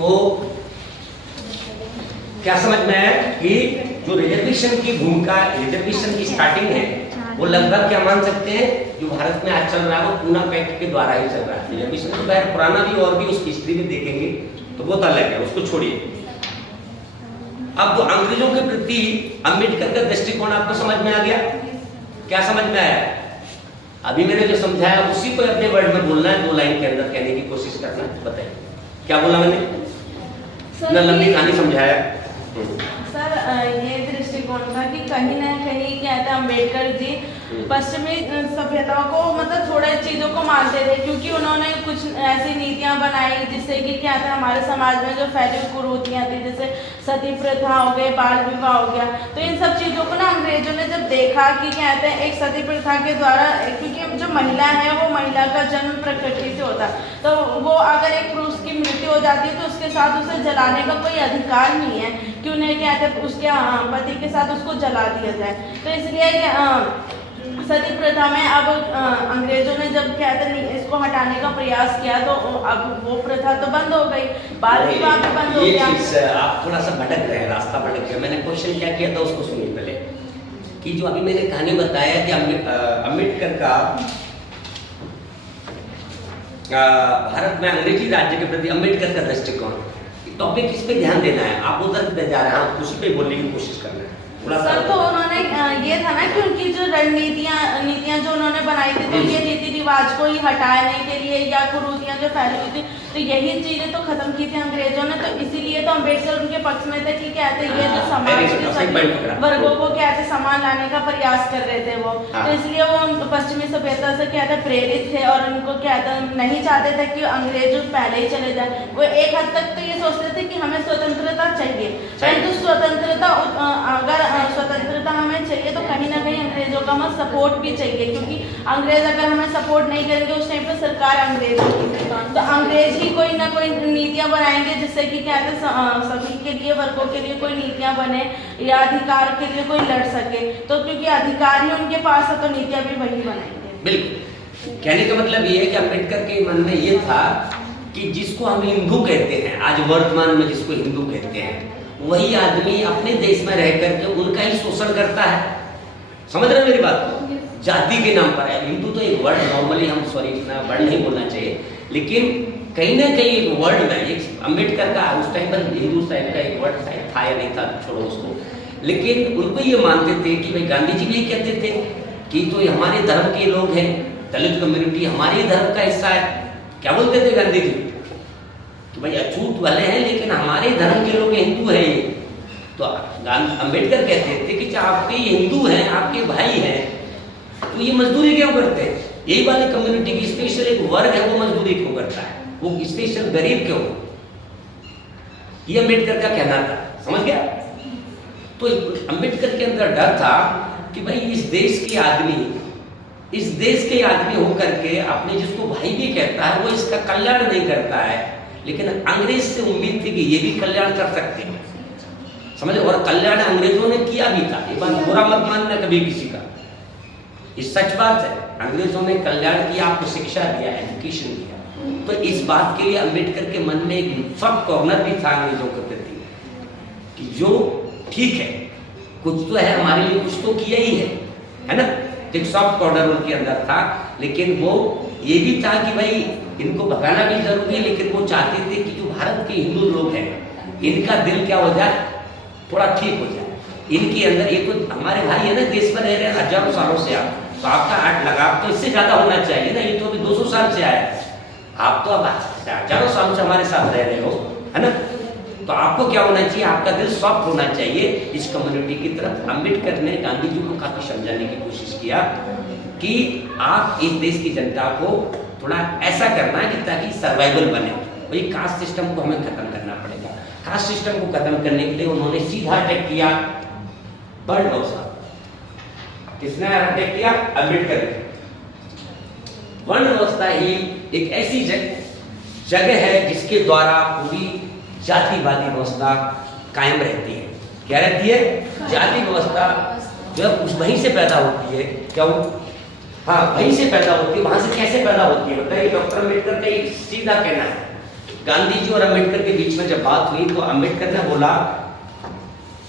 तो क्या समझ में आया कि जो रिजर्वेशन की भूमिका, रिजर्वेशन की स्टार्टिंग है वो लगभग क्या मान सकते हैं, जो भारत में आज चल रहा है वो पूना पैक्ट के द्वारा ही चल रहा है। रिजर्वेशन तो खैर पुराना भी और भी उसकी हिस्ट्री भी देखेंगे तो बहुत अलग है, उसको छोड़िए। अब जो अंग्रेजों के प्रति अम्बेडकर का दृष्टिकोण आपको समझ में आ गया? क्या समझ में आया? अभी मैंने जो समझाया उसी को अपने वर्ड में बोलना है, 2 लाइन के अंदर कहने की कोशिश करना है। बताइए क्या बोला मैंने? ना लंबी कहानी समझाया सर। ये दृष्टिकोण था कि कहीं ना कहीं क्या था, अम्बेडकर जी पश्चिमी सभ्यताओं को मतलब थोड़े चीज़ों को मानते थे, क्योंकि उन्होंने कुछ ऐसी नीतियां बनाई जिससे कि क्या था, हमारे समाज में जो फैली कुरीतियां थी, जैसे सती प्रथा हो गई, बाल विवाह हो गया, तो इन सब चीज़ों को ना अंग्रेजों ने जब देखा कि क्या कहते हैं, एक सती प्रथा के द्वारा, क्योंकि जो महिला है वो महिला का जन्म प्रकृति से होता है, तो वो अगर एक पुरुष की मृत्यु हो जाती है तो उसके साथ उसे जलाने का कोई अधिकार नहीं है कि उन्हें क्या कहते हैं उसके पति के साथ उसको जला दिया जाए। तो इसलिए सती प्रथा में अब अंग्रेजों ने जब क्या कहते हैं इसको हटाने का प्रयास किया तो अब वो प्रथा तो बंद हो गई, बाल विवाह भी बंद हो गया। आप थोड़ा सा भटक रहे हैं, रास्ता भटक गया। मैंने क्वेश्चन क्या किया था उसको सुनिए पहले, कि जो अभी मैंने कहानी बताया कि अम्बेडकर का भारत में अंग्रेजी राज्य के प्रति अम्बेडकर का दृष्टिकोण, टॉपिक इस पे ध्यान देना है। आप उधर जा रहे हैं, उसी पे बोलने की कोशिश करना है। सर तो उन्होंने ये था ना कि उनकी जो नीतियां जो उन्होंने बनाई थी, तो ये रीति रिवाज को ही हटाने के लिए या कुरीतियां जो फैली हुई थी, तो यही चीजें तो खत्म की थी अंग्रेजों ने। तो इसीलिए तो अम्बेडकर उनके पक्ष में थे कि कहते ये जो समाज के सभी वर्गों को कहते समान लाने का प्रयास कर रहे थे वो, तो इसलिए वो पश्चिमी सभ्यता से कहते प्रेरित थे और उनको कहते नहीं चाहते थे कि अंग्रेज पहले ही चले जाए। वो एक हद तक तो ये सोचते थे कि हमें स्वतंत्रता चाहिए, परंतु स्वतंत्रता हमें चाहिए तो कहीं ना कहीं अंग्रेजों का हमें सपोर्ट भी चाहिए, क्योंकि अंग्रेज अगर हमें सपोर्ट नहीं करेंगे उस टाइम पे सरकार अंग्रेजों की है, तो अंग्रेज ही कोई ना कोई नीतियां बनाएंगे जिससे कि क्या कहते सभी के लिए, वर्गों के लिए कोई नीतियां बने या अधिकार के लिए कोई लड़ सके। तो क्योंकि अधिकार ही उनके पास है तो नीतियां भी वही बनाएंगे। बिल्कुल, कहने का मतलब ये है कि अम्बेडकर के मन में ये था कि जिसको हम हिंदू कहते हैं आज वर्तमान में, जिसको हिंदू कहते हैं, वही आदमी अपने देश में रह करके उनका ही शोषण करता है। समझ रहे हैं मेरी बात को? जाति के नाम पर है हिंदू, तो एक वर्ड नॉर्मली हम सॉरी इतना वर्ड नहीं बोलना चाहिए, लेकिन कहीं ना कहीं एक वर्ड में एक अम्बेडकर का उस टाइम पर हिंदू टाइप का एक वर्ड शायद था या नहीं था, छोड़ो उसको, लेकिन उनको ये मानते थे कि भाई गांधी जी भी कहते थे कि तो ये हमारे धर्म के लोग हैं, दलित कम्युनिटी हमारे धर्म का हिस्सा है। क्या बोलते थे गांधी जी? तो भाई अछूत वाले हैं लेकिन हमारे धर्म के लोग हिंदू हैं। तो अम्बेडकर कहते थे कि आपके हिंदू हैं, आपके भाई हैं, तो ये मजदूरी क्यों करते हैं? यही वाली कम्युनिटी की स्पेशल एक वर्ग है, वो मजदूरी क्यों करता है? वो स्पेशल गरीब क्यों? ये अम्बेडकर का कहना था। समझ गया? तो अम्बेडकर के अंदर डर था कि भाई इस देश के आदमी होकर के अपने जिसको भाई भी कहता है वो इसका कल्याण नहीं करता है, लेकिन अंग्रेज से उम्मीद थी कि ये भी कल्याण कर सकते हैं। समझ, और कल्याण अंग्रेजों ने किया भी था। ये बात बुरा मत मानना कभी किसी का, ये सच बात है। अंग्रेजों ने कल्याण किया, आपको शिक्षा दिया, एजुकेशन दिया। तो इस बात के लिए अम्बेडकर के मन में एक सॉफ्ट कॉर्नर भी था अंग्रेजों के प्रति कि जो ठीक है, कुछ तो है हमारे लिए, कुछ तो किया ही है ना। एक सॉफ्ट कॉर्नर उनके अंदर था, लेकिन वो ये भी था कि भाई इनको भगाना भी जरूरी है, लेकिन वो चाहते थे कि जो भारत के हिंदू लोग हैं इनका दिल क्या हो जाए, थोड़ा ठीक हो जाए। इनके अंदर ये तो हमारे भाई है ना, देश में रह रहे हैं हजारों सालों से, आप तो आपका आठ लगाव तो इससे ज्यादा होना चाहिए ना। ये तो अभी 200 साल से आया है, आप तो अब हजारों सालों से हमारे साथ रह रहे हो, है ना। तो आपको क्या होना चाहिए, आपका दिल सॉफ्ट होना चाहिए इस कम्युनिटी की तरफ। अम्बेडकर ने गांधी जी को काफी समझाने की कोशिश किया कि आप इस देश की जनता को थोड़ा ऐसा करना है कि ताकि सर्वाइवल बने। वही कास्ट सिस्टम को हमें खत्म करना पड़ेगा। कास्ट सिस्टम को खत्म करने के लिए उन्होंने सीधा अटैक किया वर्ण व्यवस्था। किसने अटैक किया? अम्बेडकर ने। वर्ण व्यवस्था ही एक ऐसी जगह है जिसके द्वारा पूरी जातिवादी व्यवस्था कायम रहती है। क्या रहती है? जाति व्यवस्था जो है वहीं से पैदा होती है। क्या वो? हाँ, वहीं से पैदा होती है। वहां से कैसे पैदा होती है बताइए? डॉक्टर अम्बेडकर का एक सीधा कहना है, गांधी जी और अंबेडकर के बीच में जब बात हुई तो अंबेडकर ने बोला,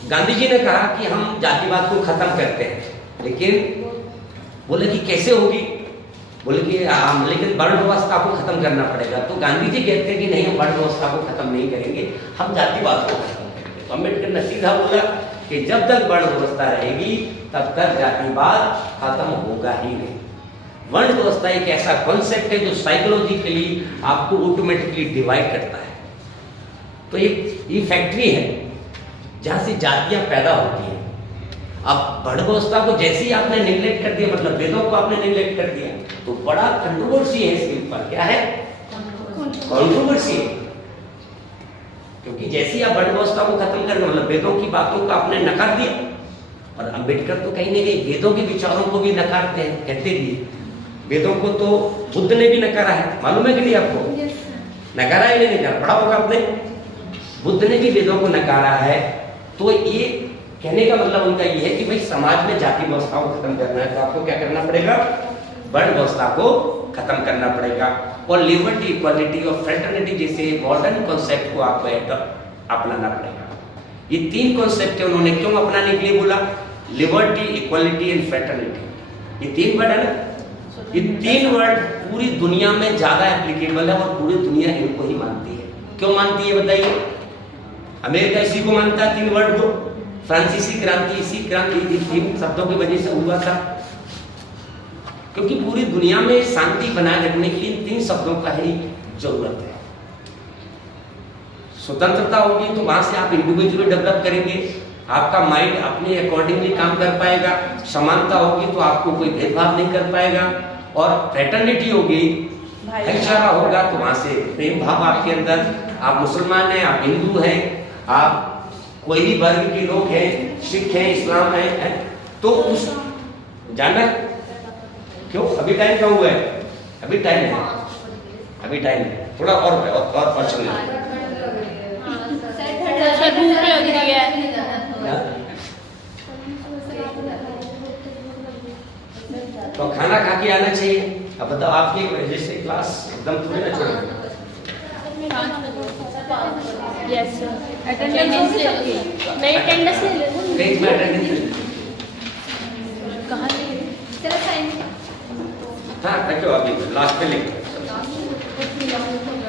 गांधी जी ने कहा कि हम जातिवाद को खत्म करते हैं, लेकिन बोले कि कैसे होगी, बोले कि लेकिन वर्ण व्यवस्था को खत्म करना पड़ेगा। तो गांधी जी कहते हैं कि नहीं, हम वर्ण व्यवस्था को खत्म नहीं करेंगे, हम जातिवाद को खत्म करेंगे। तो अंबेडकर ने सीधा बोला कि जब तक वर्ण व्यवस्था रहेगी तब तक जातिवाद खत्म होगा ही नहीं। वर्ण व्यवस्था एक ऐसा कॉन्सेप्ट है जो साइकोलॉजिकली आपको ऑटोमेटिकली डिवाइड करता है। तो ये फैक्ट्री है जहां से जातियां पैदा होती हैं। अब वर्ण व्यवस्था को जैसे ही आपने निग्लेक्ट कर दिया, मतलब वेदों को आपने निग्लेक्ट कर दिया, तो बड़ा कंट्रोवर्सी है इसके ऊपर। क्या है? कंट्रोवर्सी है, क्योंकि जैसे ही आप वर्ण व्यवस्था को खत्म कर, मतलब वेदों की बातों को आपने नकार दिया। और अंबेडकर तो कहीं ना कहीं वेदों के विचारों को भी नकारते हैं, कहते भी वेदों को तो बुद्ध ने भी नकारा है, मालूम है कि नहीं आपको? नकारा है नहीं नकारा, पढ़ा होगा आपने। बुद्ध ने भी वेदों को नकारा है। तो ये कहने का मतलब उनका ये है कि भाई समाज में जाति व्यवस्था को खत्म करना है तो आपको क्या करना पड़ेगा? वर्ण व्यवस्था को खत्म करना पड़ेगा। और लिबर्टी, इक्वालिटी और फ्रेटर्निटी जैसे मॉडर्न कॉन्सेप्ट को आपको अपनाना पड़ेगा। ये तीन कॉन्सेप्ट उन्होंने क्यों अपनाने के लिए बोला? Liberty, equality and fraternity. ये तीन वर्ड है ना, ये तीन वर्ड पूरी दुनिया में ज्यादा एप्लीकेबल है और पूरी दुनिया इनको ही मानती है। क्यों मानती है बताइए? अमेरिका इसी को मानता है, तीन वर्ड को। फ्रांसीसी क्रांति इसी क्रांति तीन शब्दों की वजह से हुआ था, क्योंकि पूरी दुनिया में शांति बनाए रखने के लिए तीन शब्दों का ही जरूरत है। स्वतंत्रता होगी तो वहां से आप इंडिविजुअली डेवलप करेंगे, आपका माइंड अपने अकॉर्डिंगली काम कर पाएगा। समानता होगी तो आपको कोई भेदभाव नहीं कर पाएगा। और फ्रेटर्निटी होगी, भाईचारा होगा, तो वहां से प्रेम भाव आपके अंदर। आप मुसलमान हैं, आप हिंदू हैं, आप कोई भी वर्ग के लोग हैं, सिख हैं, इस्लाम है, तो उस जाना क्यों? अभी टाइम क्या हुआ है? अभी टाइम है, अभी टाइम है, थोड़ा और चलना। तो खाना खा के आना चाहिए। अब बताओ, आपकी वजह से क्लास एकदम थोड़ी ना छोड़ेंगे। यस सर, अटेंडेंस ले लो। मैं अटेंडेंस ले लूँ। पेज में अटेंडेंस कहाँ ले? हाँ, रखो अभी लास्ट पे लिखो।